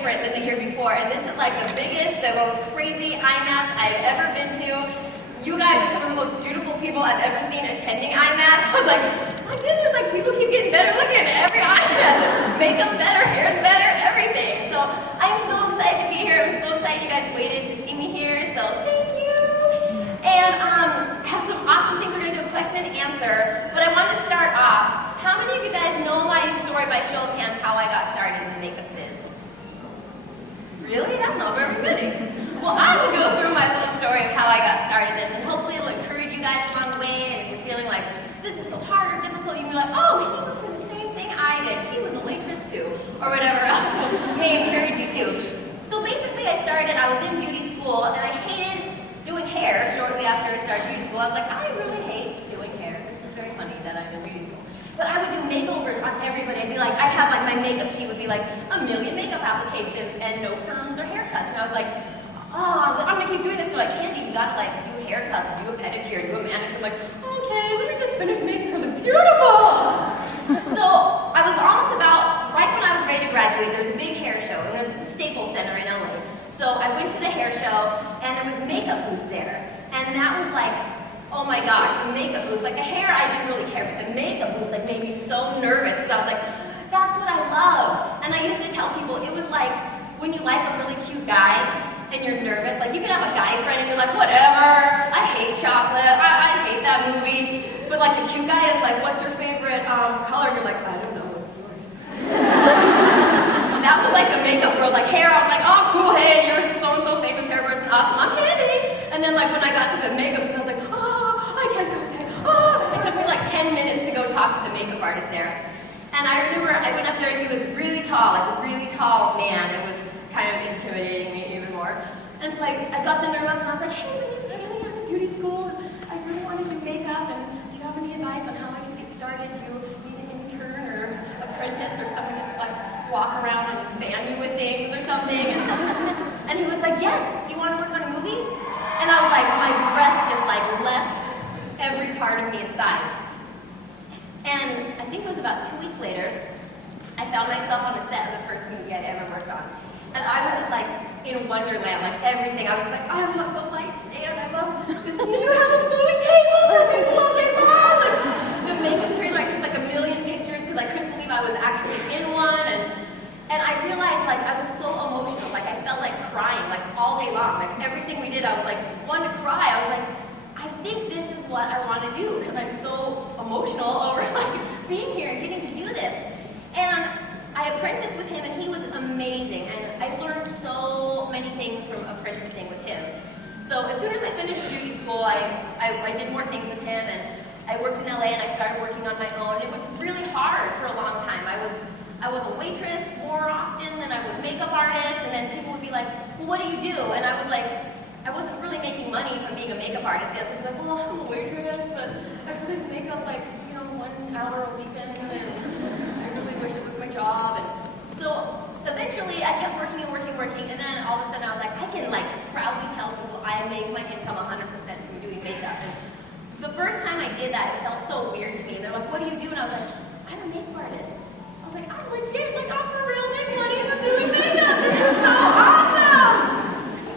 different than the year before, and this is like the biggest, the most crazy IMATS I've ever been to. You guys are some of the most beautiful people I've ever seen attending IMATS. I was like, my goodness, like people keep getting better looking at every IMATS. Makeup's better, hair's better, everything. So I'm so excited to be here. I'm so excited you guys waited to see me here, so thank you. And have some awesome things. We're going to do a question and answer, but I wanted to start off. How many of you guys know my story by show of hands, how I got started in the makeup biz? Really? That's not very many. Well, I will go through my little story of how I got started, and then hopefully it'll encourage you guys along the way, and if you're feeling like, this is so hard or difficult, you can be like, oh, she went through the same thing I did. She was a waitress too, or whatever else may encourage you too. So basically I was in beauty school, and I hated doing hair shortly after I started beauty school. I was like, I really hate doing hair. This is very funny that I'm in beauty school. But I would do makeovers on everybody. I'd have like my makeup sheet would be like 1 million makeup applications and no perms or haircuts. And I was like, oh, I'm gonna keep doing this, but I can't even gotta like do haircuts, do a pedicure, do a manicure. I'm like, okay, let me just finish making her look beautiful. So I was almost about, right when I was ready to graduate, there was a big hair show, and it was at the Staples Center in LA. So I went to the hair show, and there was makeup booths there. And that was like, oh my gosh, the makeup booth, like the hair I didn't really care, but the makeup booth like made me so nervous because I was like, that's what I love. And I used to tell people, it was like when you like a really cute guy and you're nervous, like you can have a guy friend and you're like, whatever, I hate chocolate, I hate that movie. But like the cute guy is like, what's your favorite color? And you're like, I don't know, what's yours? That was like the makeup world, like hair, I was like, oh cool, hey, you're so-and-so famous hair person, awesome, I'm Kandee. And then like when I got to the makeup, I was like, it took me like 10 minutes to go talk to the makeup artist there. And I remember I went up there and he was really tall, like a really tall man. It was kind of intimidating me even more. And so I got the nerve up and I was like, hey, my name's Kandee, I'm in beauty school, and I really want to do makeup, and do you have any advice on how I can get started? Do you need an intern or apprentice or someone just like walk around and fan you with things or something? And he was like, yes, do you want to work on a movie? And I was like, my breath just like left every part of me inside. And I think it was about 2 weeks later, I found myself on the set of the first movie I'd ever worked on. And I was just like in wonderland, like everything. I was just like, I love the light stand, I love this. You have a food table for people all day long. Like, the makeup trailer, I took like 1 million pictures because I couldn't believe I was actually in one. And I realized like I was so emotional, like I felt like crying like all day long. Like everything we did, I was like wanting to cry. I was like, I think this is what I want to do because I'm so emotional over like being here and getting to do this. And I apprenticed with him and he was amazing, and I learned so many things from apprenticing with him. So as soon as I finished beauty school, I did more things with him, and I worked in LA and I started working on my own. It was really hard for a long time. I was a waitress more often than I was makeup artist, and then people would be like, well, what do you do? And I was like, I wasn't really making money from being a makeup artist yet, so I was like, well, I'm a waitress, but I really make up like, 1 hour a weekend, and I really wish it was my job. And so eventually I kept working, and then all of a sudden I was like, I can like proudly tell people I make my income 100% from doing makeup. And the first time I did that, it felt so weird to me. And they're like, what do you do? And I was like, I'm a makeup artist. I was like, I'm legit, like I'm for real making money from doing makeup. This is so awesome!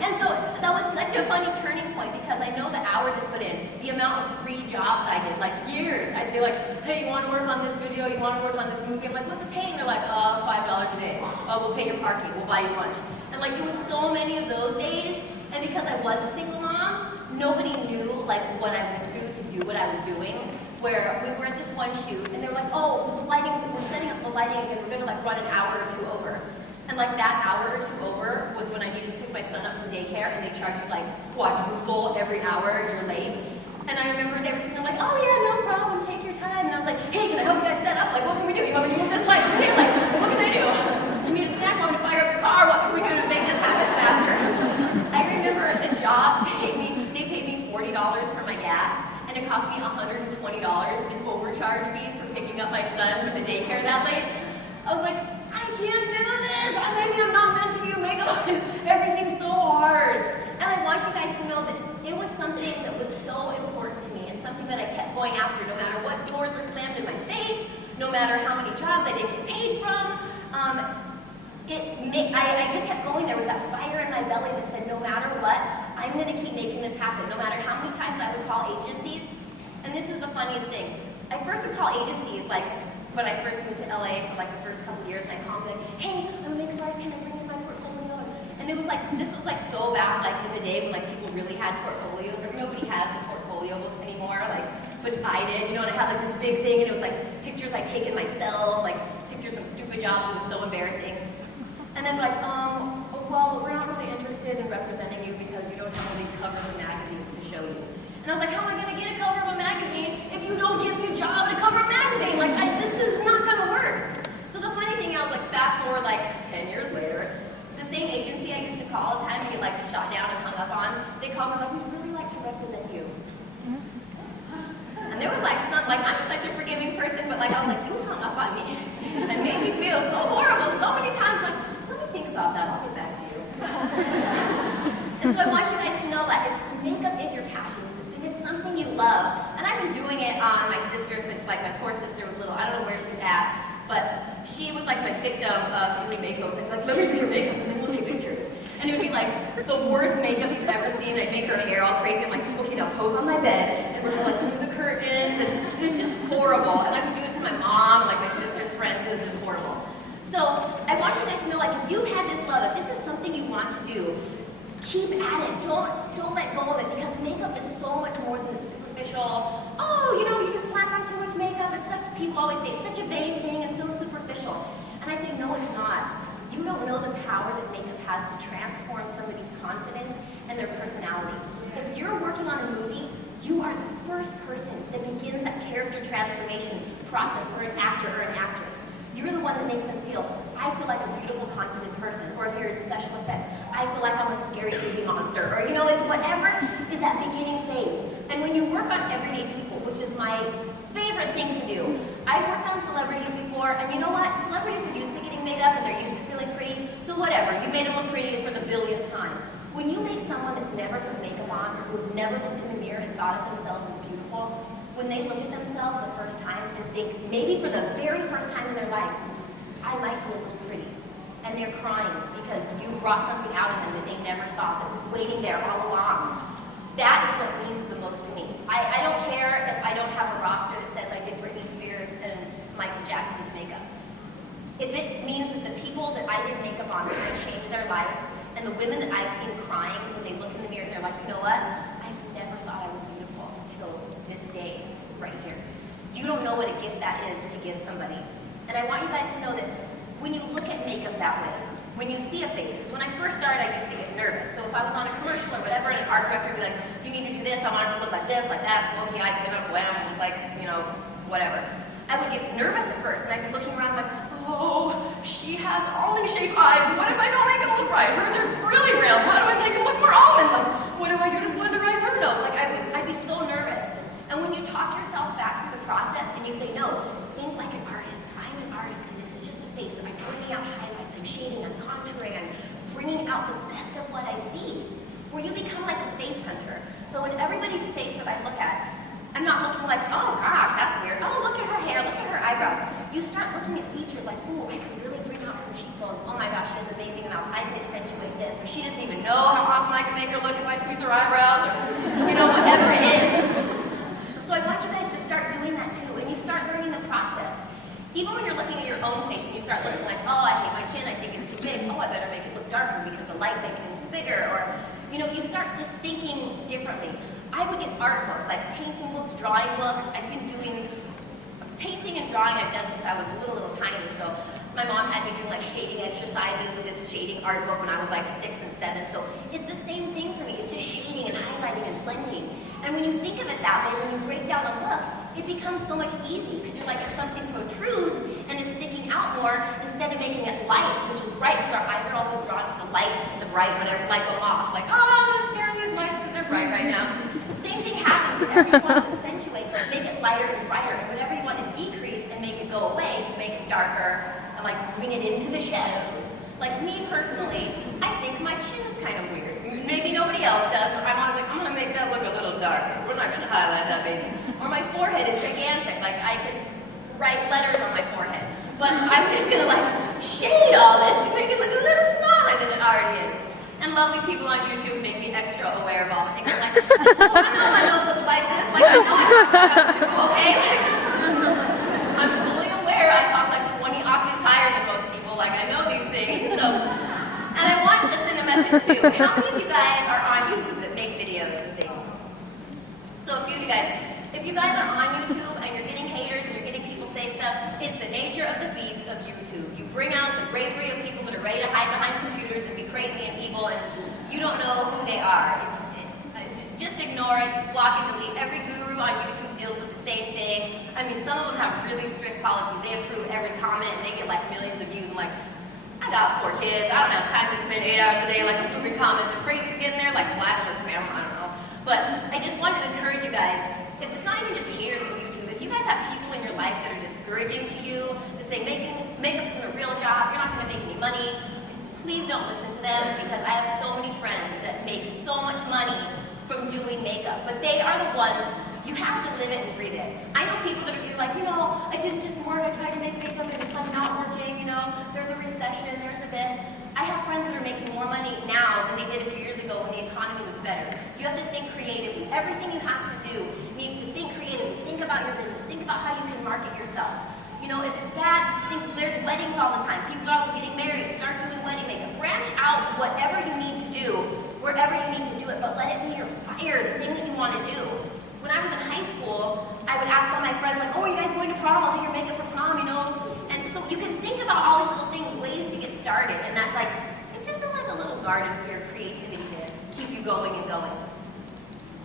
And so that was such a funny turning point because I know the hours I put in, the amount of free jobs I did, like years. I'd be like, hey, you want to work on this video? You want to work on this movie? I'm like, what's it paying? They're like, $5 a day. Oh, we'll pay your parking. We'll buy you lunch. And like, it was so many of those days. And because I was a single mom, nobody knew like what I went through to do what I was doing. Where we were at this one shoot, and they were like, oh, the lighting, we're setting up the lighting again. We're going to like run an hour or two over. And like that hour or two over was when I needed to pick my son up from daycare, and they charge you like quadruple every hour you're late. And I remember they were sitting there like, oh yeah, no problem, take your time. And I was like, hey, can I help you guys set up? Like, what can we do? You want me to move this light? Like, what can I do? You need a snack, want me to fire up your car? What can we do to make this happen faster? I remember the job they paid me $40 for my gas, and it cost me $120 in overcharge fees for picking up my son from the daycare that late. I was like, I can't do this. Maybe I'm not meant to be a makeup artist. Everything's so hard. And I want you guys to know that it was something that was so important to me and something that I kept going after no matter what doors were slammed in my face, no matter how many jobs I didn't get paid from. I just kept going. There was that fire in my belly that said, no matter what, I'm going to keep making this happen. No matter how many times I would call agencies. And this is the funniest thing. I first would call agencies, like when I first moved to LA for like the first couple years, and I'd call them like, hey, I'm a makeup artist, can I bring in my portfolio? And it was like, this was like so back like in the day when like people really had portfolios. Like nobody has the portfolio books anymore, like, but I did, you know, and I had like this big thing, and it was like pictures I'd taken myself, like pictures from stupid jobs. It was so embarrassing. And then like, well, we're not really interested in representing you because you don't have all these covers of magazines to show you. And I was like, how am I going to get a cover of a magazine if you don't give me a job to cover a magazine? Like, this is not going to work. So the funny thing, I was like, fast forward like 10 years later, the same agency I used to call all the time and get like shot down and hung up on, they called me like, we'd really like to represent you. And they were like, I'm such a forgiving person, but like, I was like, you hung up on me and made me feel so horrible so many times. Like, let me think about that. I'll get back to you. And so I want you guys to know that if makeup is your passion, if it's something you love, and I've been doing it on my sister since like my poor sister was little. I don't know where she's at, but she was like my victim of doing makeup. Like, let me do your makeup and then we'll take pictures. And it would be like the worst makeup you've ever seen. I'd make her hair all crazy. I'm like, okay, now pose on my bed. And we're like, move the curtains. And it's just horrible. And I would do it to my mom and like my sister's friends. It was just horrible. So I want you guys to know, like, if you've had this love, if this is something you want to do, keep at it. Don't let go of it, because makeup is so much more than the superficial. Oh, you know, you just slap on too much makeup. It's such, people always say it's such a vain thing. It's so superficial. And I say, no, it's not. You don't know the power that makeup has to transform somebody's confidence and their personality. If you're working on a movie, you are the first person that begins that character transformation process for an actor or an actress. You're the one that makes them feel, I feel like a beautiful, confident person. Or if you're in special effects, I feel like I'm a scary baby monster. Or, you know, it's whatever is that beginning phase. And when you work on everyday people, which is my favorite thing to do, I've worked on celebrities before, and you know what? Celebrities are used to getting made up, and they're used to feeling pretty. So whatever, you made them look pretty for the billionth time. When you make someone that's never put makeup on, or who's never looked in the mirror and thought of themselves as beautiful, when they look at themselves the first time and think, maybe for the very first time in their life, I might look pretty. And they're crying because you brought something out of them that they never saw, that was waiting there all along. That is what means the most to me. I don't care if I don't have a roster that says I did Britney Spears and Michael Jackson's makeup. If it means that the people that I did makeup on are going to change their life, and the women that I've seen crying when they look in the mirror and they're like, you know what? I've never thought I was beautiful until this day, right here. You don't know what a gift that is to give somebody. And I want you guys to know that when you look at makeup that way, when you see a face, because when I first started, I used to get nervous. So if I was on a commercial or whatever, and an art director would be like, you need to do this, I want it to look like this, like that, smoky eye, clean up, glam, like, you know, whatever. I would get nervous at first, and I'd be looking around like, oh, she has almond-shaped eyes. What if I don't make them look right? Hers are really round. How do I make them look more almond? Like, what do I do to splendorize her nose? Like, I'd be so nervous. And when you talk yourself back through the process and you say, no, think like an artist. I'm an artist, and this is just a face that I'm bringing out highlights, I'm shading, I'm contouring, I'm bringing out the best of what I see. Where you become like a face hunter. So in everybody's face that I look at, I'm not looking like, oh gosh, that's weird. Oh, look at her hair, look at her eyebrows. You start looking at features like, oh, I can really bring out her cheekbones. Oh my gosh, she has amazing mouth. I can accentuate this. Or she doesn't even know how awesome I can make her look if I tweeze her eyebrows, or, you know, whatever it is. So I want you guys to start doing that too, and you start learning the process. Even when you're looking at your own face and you start looking like, oh, I hate my chin, I think it's too big. Oh, I better make it look darker because the light makes it look bigger. Or, you know, you start just thinking differently. I would get art books, like painting books, drawing books. I've been doing painting and drawing I've done since I was little tiny. So my mom had me doing like shading exercises with this shading art book when I was like 6 and 7. So it's the same thing for me. It's just shading and highlighting and blending. And when you think of it that way, when you break down a look, it becomes so much easy because you're like, if something protrudes and is sticking out more, instead of making it light, which is bright, because our eyes are always drawn to the light, the bright, whenever light goes off. Like, oh, I'm just staring at these lights because they're bright right now. The same thing happens whenever you want to accentuate it, make it lighter and brighter, and whenever you want to decrease and make it go away, you make it darker and like moving it into the shadows. Like me personally, I think my chin is kind of weird. Maybe nobody else does, but I'm always like, I'm going to make that look a little darker. We're not going to highlight that, baby. Or my forehead is gigantic. Like I could write letters on my forehead. But I'm just going to like shade all this to make it look a little smaller than it already is. And lovely people on YouTube make me extra aware of all the things. I'm like, oh, I know my nose looks like this. Like, I know I talk like that too, okay? Like, I'm fully aware I talk like 20 octaves higher than most people. Like, I know these things. So, and I want to send a message too. How many of you guys are on YouTube that make videos and things? So a few of you guys. If you guys are on YouTube and you're getting haters and you're getting people say stuff, it's the nature of the beast of YouTube. You bring out the bravery of people that are ready to hide behind computers and be crazy and evil, and you don't know who they are. Just ignore it, just block and delete. Every guru on YouTube deals with the same thing. I mean, some of them have really strict policies. They approve every comment and they get like millions of views. I'm like, I got 4 kids. I don't have time to spend 8 hours a day like approving comments and crazies in there, like flagging or spam, I don't know. But I just wanted to encourage you guys, if it's not even just haters from YouTube, if you guys have people in your life that are discouraging to you, that say makeup isn't a real job, you're not going to make any money, please don't listen to them, because I have so many friends that make so much money from doing makeup, but they are the ones, you have to live it and breathe it. I know people that are like, I didn't just work, I tried to make makeup and it's like not working, there's a recession, there's a this. I have friends that are making more money now than they did a few years ago when the economy was better. You have to think creatively. Everything you have to do needs to think creatively. Think about your business. Think about how you can market yourself. If it's bad, there's weddings all the time. People are always getting married. Start doing wedding makeup. Branch out whatever you need to do, wherever you need to do it, but let it be your fire, the thing that you want to do. When I was in high school, I would ask all my friends, like, oh, are you guys going to prom? I'll do your makeup for prom, And so you can think about all these little things, ways to get started, and that, like, it's just like a little garden for your creativity to keep you going and going.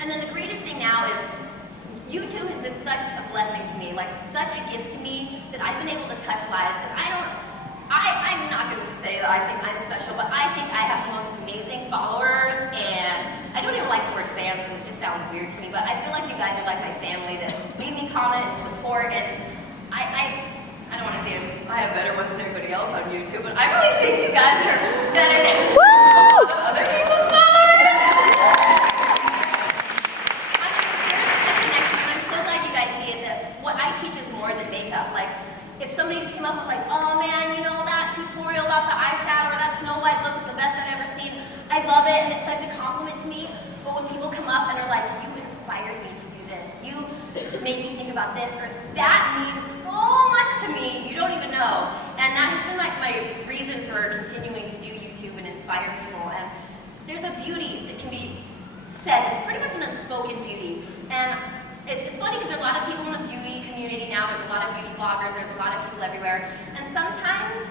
And then the greatest thing now is YouTube has been such a blessing to me, like such a gift to me, that I've been able to touch lives. And I'm not going to say that I think I'm special, but I think I have the most amazing followers, and I don't even like the word fans because it just sounds weird to me, but I feel like you guys are like my family that leave me comment and support, and I don't want to say I have better ones than everybody else on YouTube, but I really think you guys are better than a lot of other people's followers. I'm so glad you guys see it, that what I teach is more than makeup. Like, if somebody just came up with like, oh man, that tutorial about the eyeshadow or that Snow White look is the best I've ever seen, I love it and it's such a compliment to me. But when people come up and are like, you inspired me to do this, you make me think about this, or that means so much to me, you don't even know. And that has been like my reason for continuing to do YouTube and inspire people. And there's a beauty that can be said. It's pretty much an unspoken beauty. And it's funny because there's a lot of people in the beauty community now. There's a lot of beauty bloggers. There's a lot of people everywhere. And sometimes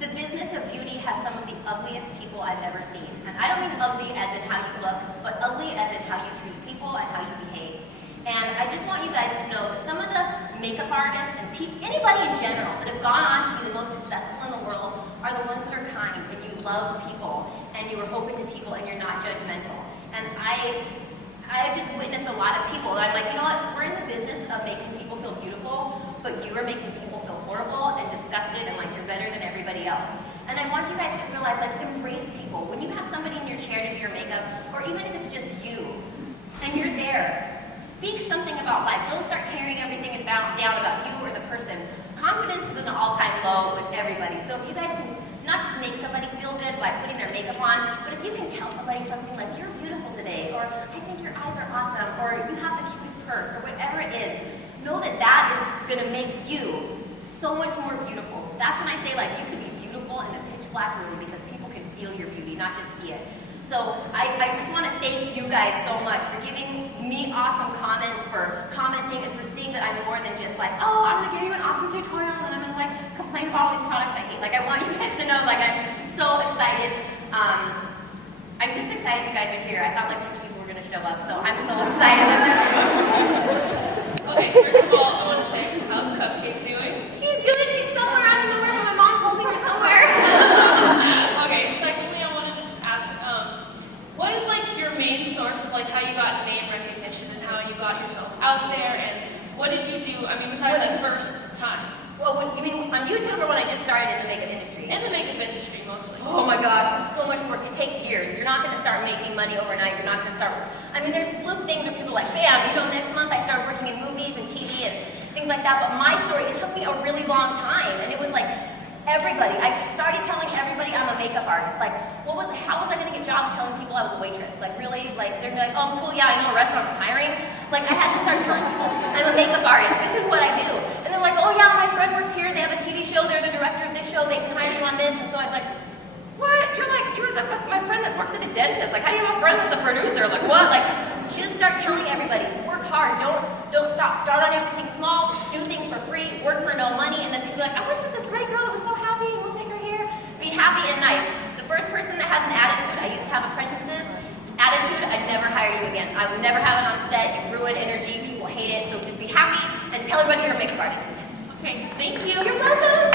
the business of beauty has some of the ugliest people I've ever seen. And I don't mean ugly as in how you look, but ugly as in how you treat people and how you behave. And I just want you guys to know that some of the makeup artists and anybody in general that have gone on to be the most successful in the world are the ones that are kind and you love people and you are open to people and you're not judgmental. And I just witnessed a lot of people, and I'm like, we're in the business of making people feel beautiful, but you are making people feel horrible and disgusted and like you're better than everybody else. And I want you guys to realize, like, embrace people. When you have somebody in your chair to do your makeup, or even if it's just you, and you're there, speak something about life. Don't start tearing everything down about you or the person. Confidence is at an all-time low with everybody. So if you guys can not just make somebody feel good by putting their makeup on, but if you can tell somebody something like, you're beautiful today, or I think your eyes are awesome, or you have the cutest purse, or whatever it is, know that that is going to make you so much more beautiful. That's when I say, like, you can be beautiful in a pitch black room because people can feel your beauty, not just see it. So I just want to thank you guys so much for giving me awesome comments, for commenting, and for seeing that I'm more than just like, oh, I'm going to give you an awesome tutorial, and I'm going to like complain about all these products I hate. Like, I want you guys to know, like, I'm so excited. I'm just excited you guys are here. I thought like 2 people were going to show up, so I'm so excited that they're here. Okay, first of all, I want to say, how's Cupcake doing? She's good. She's somewhere. I don't know where, but my mom's holding her somewhere. Okay, secondly, I wanted to ask, what is like your main source of like how you got name recognition and how you got yourself out there, and what did you do, besides that first time? Well, you mean on YouTube or when I just started in the makeup industry? In the makeup industry, mostly. Oh my gosh, it's so much work. It takes years. You're not going to start making money overnight. You're not going to start... there's fluke things where people are like, bam, next month I started working in movies and TV and things like that. But my story, it took me a really long time. And it was like everybody. I just started telling everybody I'm a makeup artist. Like, how was I going to get jobs telling people I was a waitress? Like, really? Like, they're like, oh, cool, yeah, I know a restaurant that's hiring. Like, I had to start telling people I'm a makeup artist. This is what I do. And they're like, oh, yeah, my friend works here. They have a TV show. They're the director of this show. They can hire you on this. And so I was like, what? You're my friend that works at a dentist. Like, how do you have a friend that's a producer? Like, what? Like, just start telling everybody, work hard. Don't stop. Start on everything small. Do things for free. Work for no money. And then people are like, I worked with this great girl who was so happy. We'll take her here. Be happy and nice. The first person that has an attitude, I used to have apprentices. Attitude, I'd never hire you again. I would never have it on set. You ruin energy. People hate it. So just be happy and tell everybody you're a makeup artist. Okay, thank you. You're welcome.